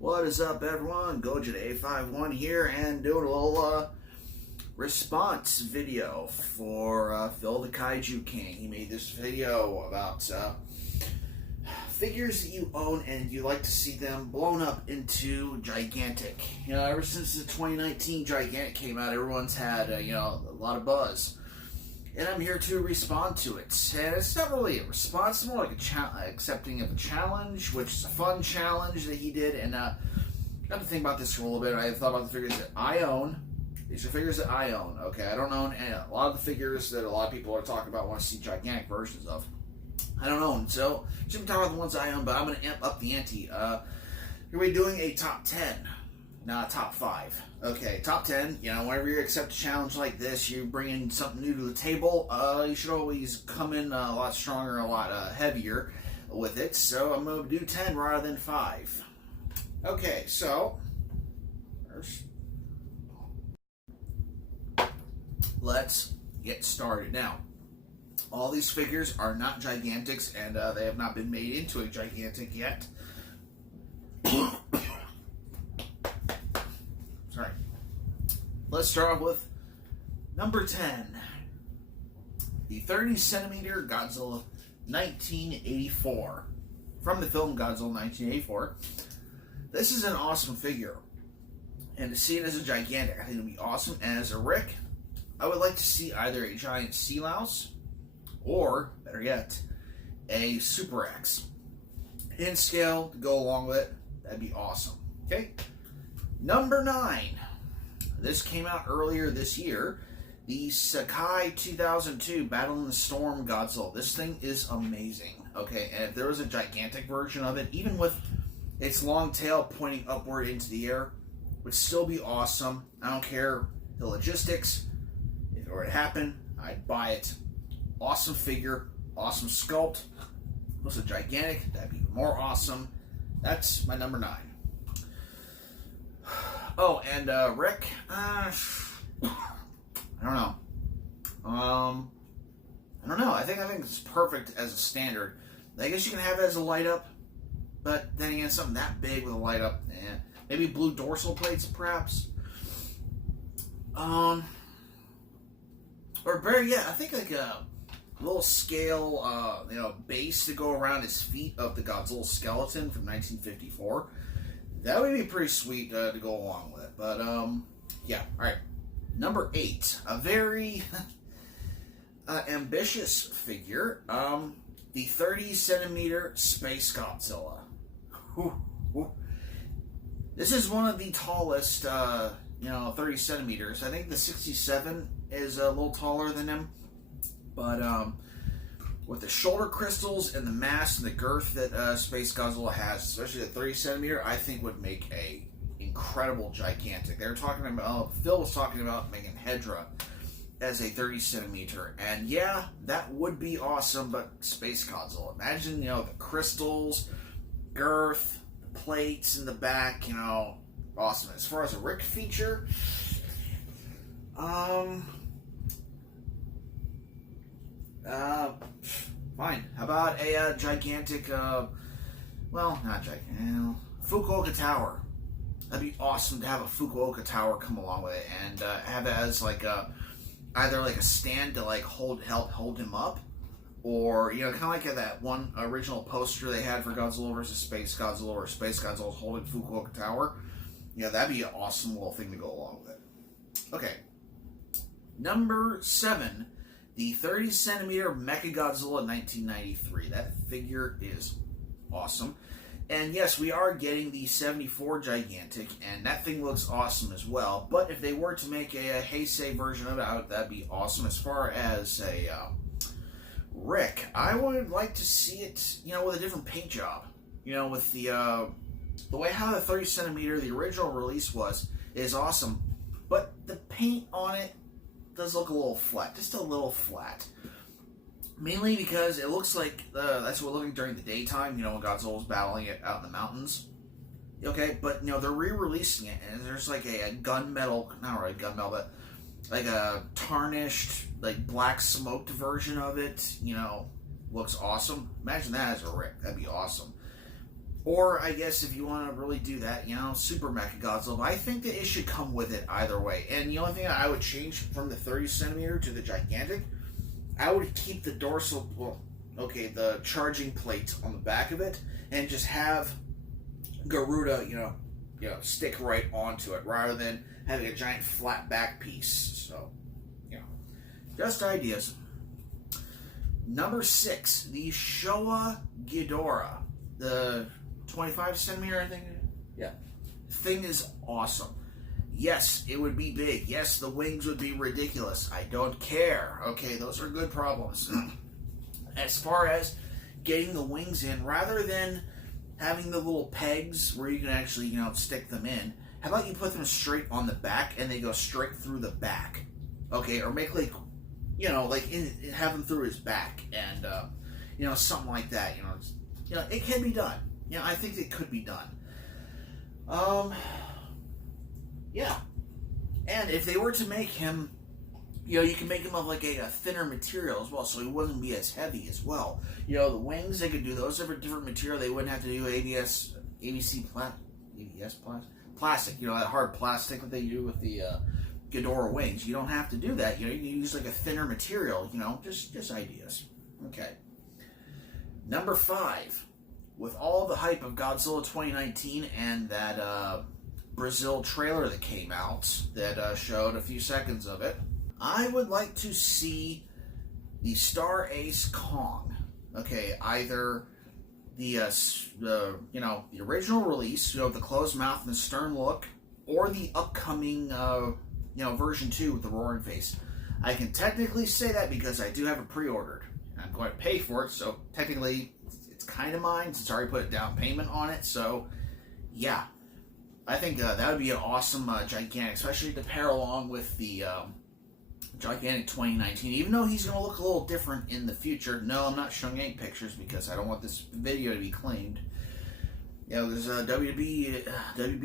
What is up, everyone? Gojit851 here, and doing a little response video for Phil the Kaiju King. He made this video about figures that you own and you like to see them blown up into gigantic. You know, ever since the 2019 Gigantic came out, everyone's had a lot of buzz. And I'm here to respond to it. And it's not really a response, it's more like accepting of a challenge, which is a fun challenge that he did. And I got to think about this for a little bit. I thought about the figures that I own. These are figures that I own, okay? I don't own any, a lot of the figures that a lot of people are talking about want to see gigantic versions of. I don't own, so I shouldn't talk about the ones I own, but I'm going to amp up the ante. Here we're doing a top 10. Not top 5. Okay, top 10. You know, whenever you accept a challenge like this, you bring in something new to the table. You should always come in a lot stronger, a lot heavier with it. So I'm going to do 10 rather than 5. Okay, so first, let's get started. Now, all these figures are not gigantics, and they have not been made into a gigantic yet. Sorry. Let's start off with number 10. The 30 centimeter Godzilla 1984. From the film Godzilla 1984. This is an awesome figure. And to see it as a gigantic, I think it would be awesome. And as a Rick, I would like to see either a giant sea louse or, better yet, a Super X. In scale to go along with it, that'd be awesome. Okay? Number 9. This came out earlier this year. The Sakai 2002 Battle in the Storm Godzilla. This thing is amazing. Okay, and if there was a gigantic version of it, even with its long tail pointing upward into the air, would still be awesome. I don't care the logistics. If it were to happen, I'd buy it. Awesome figure, awesome sculpt. If it was a gigantic, that'd be more awesome. That's my number 9. Oh, and Rick, I don't know. I don't know. I think it's perfect as a standard. I guess you can have it as a light up, but then again, something that big with a light up, maybe blue dorsal plates, perhaps. Or better yet, I think like a little scale, base to go around his feet of the Godzilla skeleton from 1954. That would be pretty sweet to go along with it. But, yeah. Alright. Number 8. A very ambitious figure. The 30 centimeter Space Godzilla. This is one of the tallest, 30 centimeters. I think the 67 is a little taller than him. But, with the shoulder crystals and the mass and the girth that Space Godzilla has, especially the 30 centimeter, I think would make a incredible gigantic. They were talking about, Phil was talking about making Hedra as a 30 centimeter, and yeah, that would be awesome. But Space Godzilla, imagine the crystals, girth, the plates in the back, awesome. As far as a Rick feature, fine. How about a gigantic, not gigantic, Fukuoka Tower. That'd be awesome to have a Fukuoka Tower come along with it, and have it as either a stand to help hold him up, or kind of like that one original poster they had for Godzilla vs. Space Godzilla, where Space Godzilla is holding Fukuoka Tower. That'd be an awesome little thing to go along with it. Okay, number 7. The 30 centimeter Mechagodzilla 1993. That figure is awesome. And yes, we are getting the 74 Gigantic, and that thing looks awesome as well. But if they were to make a Heisei version of it, that'd be awesome. As far as a Rick, I would like to see it, with a different paint job. with the way how the 30 centimeter, the original release is awesome, but the paint on it does look a little flat, just a little flat. Mainly because it looks like that's what we're looking during the daytime, when Godzilla's battling it out in the mountains. Okay, but they're re-releasing it, and there's like a gunmetal, not really gunmetal, but like a tarnished, like black smoked version of it. Looks awesome. Imagine that as a Rick. That'd be awesome. Or I guess if you want to really do that, Super Mechagodzilla. But I think that it should come with it either way. And the only thing I would change from the 30 centimeter to the gigantic, I would keep the the charging plate on the back of it, and just have Garuda, stick right onto it, rather than having a giant flat back piece. So, just ideas. Number 6, the Showa Ghidorah, the 25 centimeter, I think. Yeah, thing is awesome. Yes, it would be big. Yes, the wings would be ridiculous. I don't care. Okay, those are good problems. As far as getting the wings in, rather than having the little pegs where you can actually, stick them in, how about you put them straight on the back and they go straight through the back? Okay, or make have them through his back, and something like that. It can be done. I think it could be done. Yeah. And if they were to make him, you can make him of like a thinner material as well, so he wouldn't be as heavy as well. The wings, they could do those of a different material. They wouldn't have to do plastic, that hard plastic that they do with the Ghidorah wings. You don't have to do that. You can use like a thinner material, just ideas. Okay. Number 5, with all the hype of Godzilla 2019 and that Brazil trailer that came out that showed a few seconds of it, I would like to see the Star Ace Kong. Okay, either the original release, the closed mouth and the stern look, or the upcoming version 2 with the roaring face. I can technically say that because I do have it pre-ordered. I'm going to pay for it, so technically it's kind of mine since I already put a down payment on it. So yeah, I think that would be an awesome gigantic, especially to pair along with the gigantic 2019. Even though he's going to look a little different in the future. No, I'm not showing any pictures because I don't want this video to be claimed. There's WB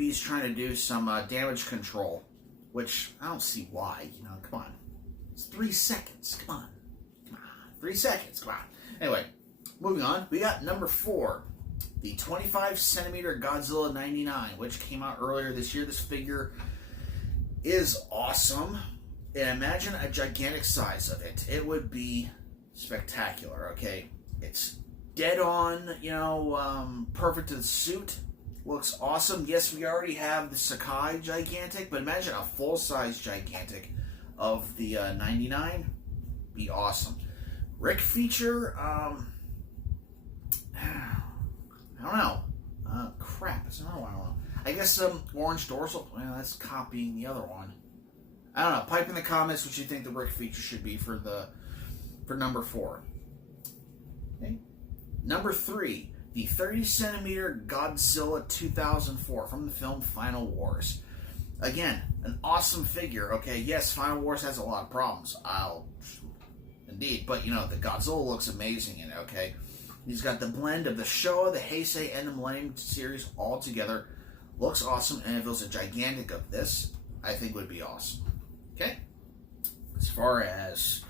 is trying to do some damage control, which I don't see why. Come on, it's 3 seconds. Come on, 3 seconds. Come on. Anyway, moving on. We got number 4. The 25 centimeter Godzilla 99, which came out earlier this year. This figure is awesome. And imagine a gigantic size of it. It would be spectacular, okay? It's dead on, perfect to the suit. Looks awesome. Yes, we already have the Sakai gigantic, but imagine a full-size gigantic of the 99. Be awesome. Rick feature, I don't know. Crap, it's another one. I don't know. I guess orange dorsal. Well, that's copying the other one. I don't know. Pipe in the comments what you think the Rick feature should be for number 4. Okay. Number 3, the 30 centimeter Godzilla 2004 from the film Final Wars. Again, an awesome figure. Okay, yes, Final Wars has a lot of problems. Indeed, but the Godzilla looks amazing in it. Okay. He's got the blend of the Showa, the Heisei, and the Millennium series all together. Looks awesome, and if it was a gigantic of this, I think it would be awesome. Okay? As far as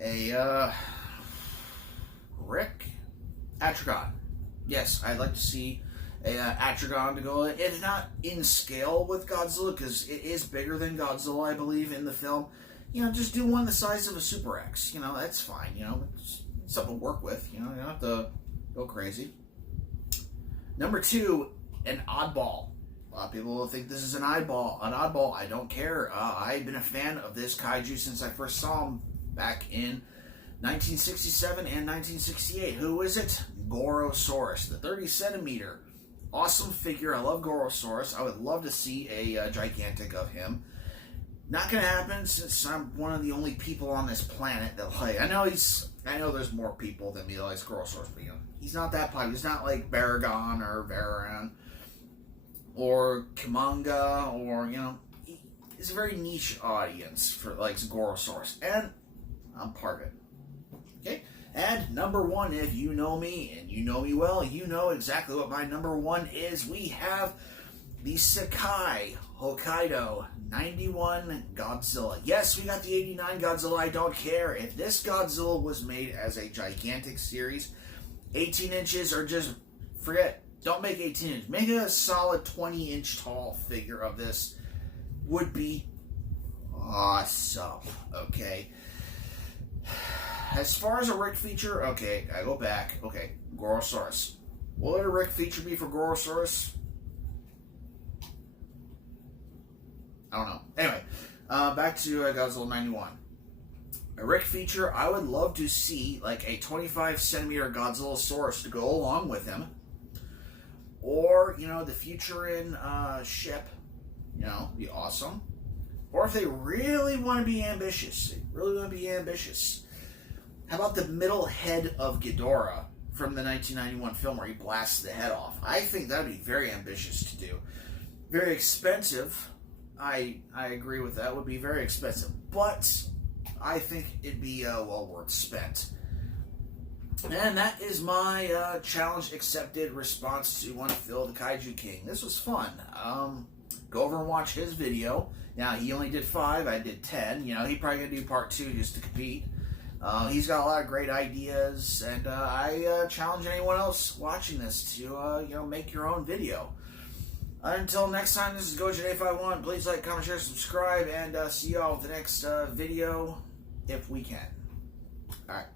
a Rick Atragon. Yes, I'd like to see a Atragon to go. It's not in scale with Godzilla, because it is bigger than Godzilla, I believe, in the film. Just do one the size of a Super X. That's fine. It's something to work with. You don't have to go crazy. Number 2, an oddball. A lot of people will think this is an oddball. I don't care. I've been a fan of this kaiju since I first saw him back in 1967 and 1968. Who is it? Gorosaurus, the 30 centimeter. Awesome figure. I love Gorosaurus. I would love to see a gigantic of him. Not gonna happen since I'm one of the only people on this planet that like. I know there's more people than me that likes Gorosaurus, but he's not that popular. He's not like Baragon or Varan or Kimanga, or, you know, it's a very niche audience for, like, Gorosaurus, and I'm part of it. Okay? And number one, if you know me, and you know me well, you know exactly what my number one is. We have the Sakai Hokkaido 91 Godzilla. Yes, we got the 89 Godzilla, I don't care. If this Godzilla was made as a gigantic series, 18 inches, or just forget. Don't make 18 inches. Make a solid 20-inch tall figure of this. Would be awesome. Okay. As far as a Rick feature, okay, I go back. Okay, Gorosaurus. What would a Rick feature be for Gorosaurus? I don't know. Anyway, back to Godzilla 91. A Rick feature, I would love to see like a 25 centimeter Godzillasaurus to go along with him. Or, you know, the future in ship, you know, be awesome. Or if they really want to be ambitious, how about the middle head of Ghidorah from the 1991 film where he blasts the head off? I think that would be very ambitious to do. Very expensive. I agree with that. It would be very expensive. But I think it'd be well worth spent. And that is my challenge accepted response to Want to Fill the Kaiju King. This was fun. Go over and watch his video. Now, he only did 5, I did 10. You know, he's probably going to do part 2 just to compete. He's got a lot of great ideas, and I challenge anyone else watching this to, you know, make your own video. Until next time, this is GoJay851. Please like, comment, share, subscribe, and see you all with the next video, if we can. Alright.